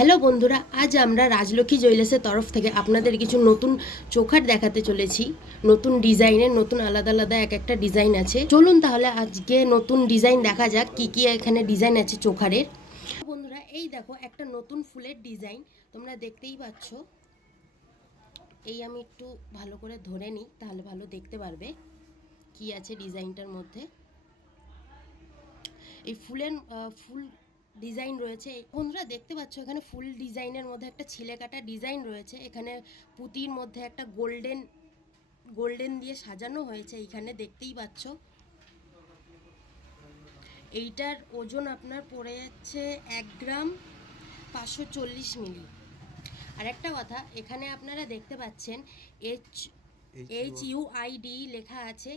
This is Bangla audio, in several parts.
হ্যালো বন্ধুরা, আজ আমরা রাজলক্ষ্মী জুয়েলার্সের তরফ থেকে আপনাদের কিছু নতুন চোখার দেখাতে চলেছি। নতুন ডিজাইনের, নতুন আলাদা আলাদা এক একটা ডিজাইন আছে। চলুন তাহলে আজকে নতুন ডিজাইন দেখা যাক কি কি এখানে ডিজাইন আছে চোখারের। বন্ধুরা, এই দেখো একটা নতুন ফুলের ডিজাইন, তোমরা দেখতেই পাচ্ছ। এই আমি একটু ভালো করে ধরে নিই, তাহলে ভালো দেখতে পারবে কি আছে ডিজাইনটার মধ্যে। এই ফুল ডিজাইন রয়েছে। বন্ধুরা দেখতে পাচ্ছ এখানে ফুল ডিজাইনের মধ্যে একটা ছিলে কাটা ডিজাইন রয়েছে। এখানে পুঁতির মধ্যে একটা গোল্ডেন দিয়ে সাজানো হয়েছে, এইখানে দেখতেই পাচ্ছ। এইটার ওজন আপনার পড়ে যাচ্ছে 1 গ্রাম 540 মিলি। আর একটা কথা, এখানে আপনারা দেখতে পাচ্ছেন HUID লেখা আছে,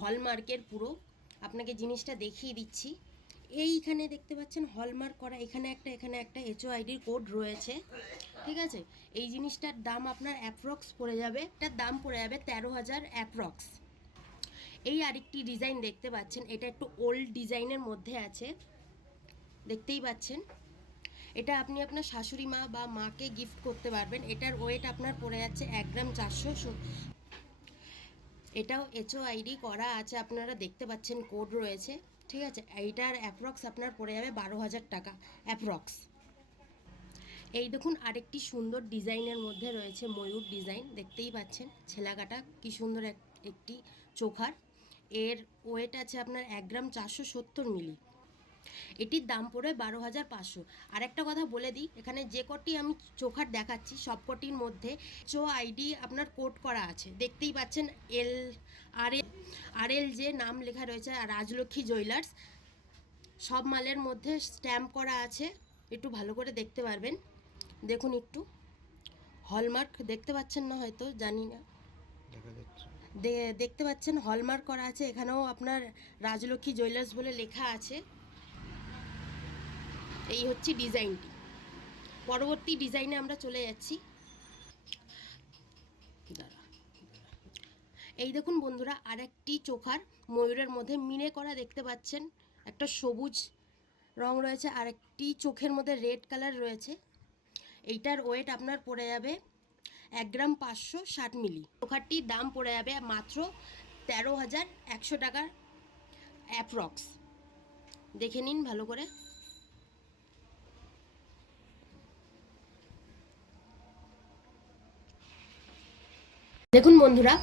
হলমার্কের পুরো। আপনাকে জিনিসটা দেখিয়ে দিচ্ছি। এইখানে দেখতে পাচ্ছেন হলমার্ক করা, এখানে একটা HUID কোড রয়েছে, ঠিক আছে। এই জিনিসটার দাম আপনার অ্যাপ্রক্স পড়ে যাবে, এটার দাম পড়ে যাবে 13,000 অ্যাপ্রক্স। এই আরেকটি ডিজাইন দেখতে পাচ্ছেন, এটা একটু ওল্ড ডিজাইনের মধ্যে আছে, দেখতেই পাচ্ছেন। এটা আপনি আপনার শাশুড়ি মা বা মাকে গিফট করতে পারবেন। এটার ওয়েট আপনার পড়ে যাচ্ছে 1 গ্রাম 400। এটাও HUID করা আছে, আপনারা দেখতে পাচ্ছেন কোড রয়েছে, ঠিক আছে। এইটার অ্যাপ্রক্স আপনার পড়ে যাবে 12,000 টাকা অ্যাপ্রক্স। এই দেখুন আরেকটি সুন্দর ডিজাইনের মধ্যে রয়েছে ময়ূর ডিজাইন, দেখতেই পাচ্ছেন। ছেলাকাটা কি সুন্দর একটি চোখার। এর ওয়েট আছে আপনার 1 গ্রাম 470 মিলি। এটির দাম পড়ে 12,500। আর একটা কথা বলে দিই, এখানে যে কটি আমি চোখার দেখাচ্ছি সব কটির মধ্যে HUID আপনার কোড করা আছে, দেখতেই পাচ্ছেন। RL যে নাম লেখা রয়েছে, রাজলক্ষ্মী জুয়েলার্স, সব মালের মধ্যে স্ট্যাম্প করা আছে। একটু ভালো করে দেখতে পারবেন, দেখুন একটু। হলমার্ক দেখতে পাচ্ছেন না, হয়তো জানি না, দেখতে পাচ্ছেন হলমার্ক করা আছে। এখানেও আপনার রাজলক্ষ্মী জুয়েলার্স বলে লেখা আছে। এই হচ্ছে ডিজাইনটি। পরবর্তী ডিজাইনে আমরা চলে যাচ্ছি। এই দেখুন বন্ধুরা, আরেকটি চোখার ময়ূরের মধ্যে মিনে করা দেখতে পাচ্ছেন। একটা সবুজ রং রয়েছে, আর একটি চোখের মধ্যে রেড কালার রয়েছে। এইটার ওয়েট আপনার পড়ে যাবে 1 গ্রাম 560 মিলি। চোখারটির দাম পড়ে যাবে মাত্র 13,100 টাকার অ্যাপ্রক্স। দেখে নিন ভালো করে। দেখুন বন্ধুরা,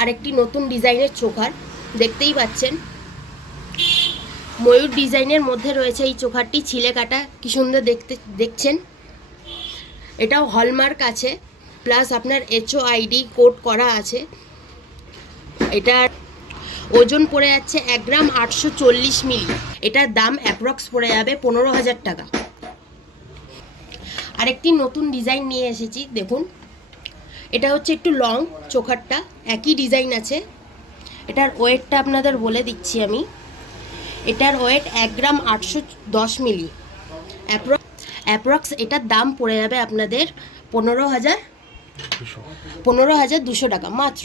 আরেকটি নতুন ডিজাইনের চোখার, দেখতেই পাচ্ছেন। ময়ূর ডিজাইনের মধ্যে রয়েছে এই চোখারটি, ছিলে কাটা কি সুন্দর দেখছেন। এটাও হলমার্ক আছে, প্লাস আপনার HUID কোড করা আছে। এটার ওজন পড়ে যাচ্ছে 1 গ্রাম 840 মিলি। এটার দাম অ্যাপ্রক্স পড়ে যাবে 15,000 টাকা। আরেকটি নতুন ডিজাইন নিয়ে এসেছি, দেখুন। এটা হচ্ছে একটু লং চোখারটা, একই ডিজাইন আছে। এটার ওয়েটটা আপনাদের বলে দিচ্ছি আমি। এটার ওয়েট 1 গ্রাম 810 মিলি অ্যাপ্রক্স। এটার দাম পড়ে যাবে আপনাদের 15,200 টাকা মাত্র।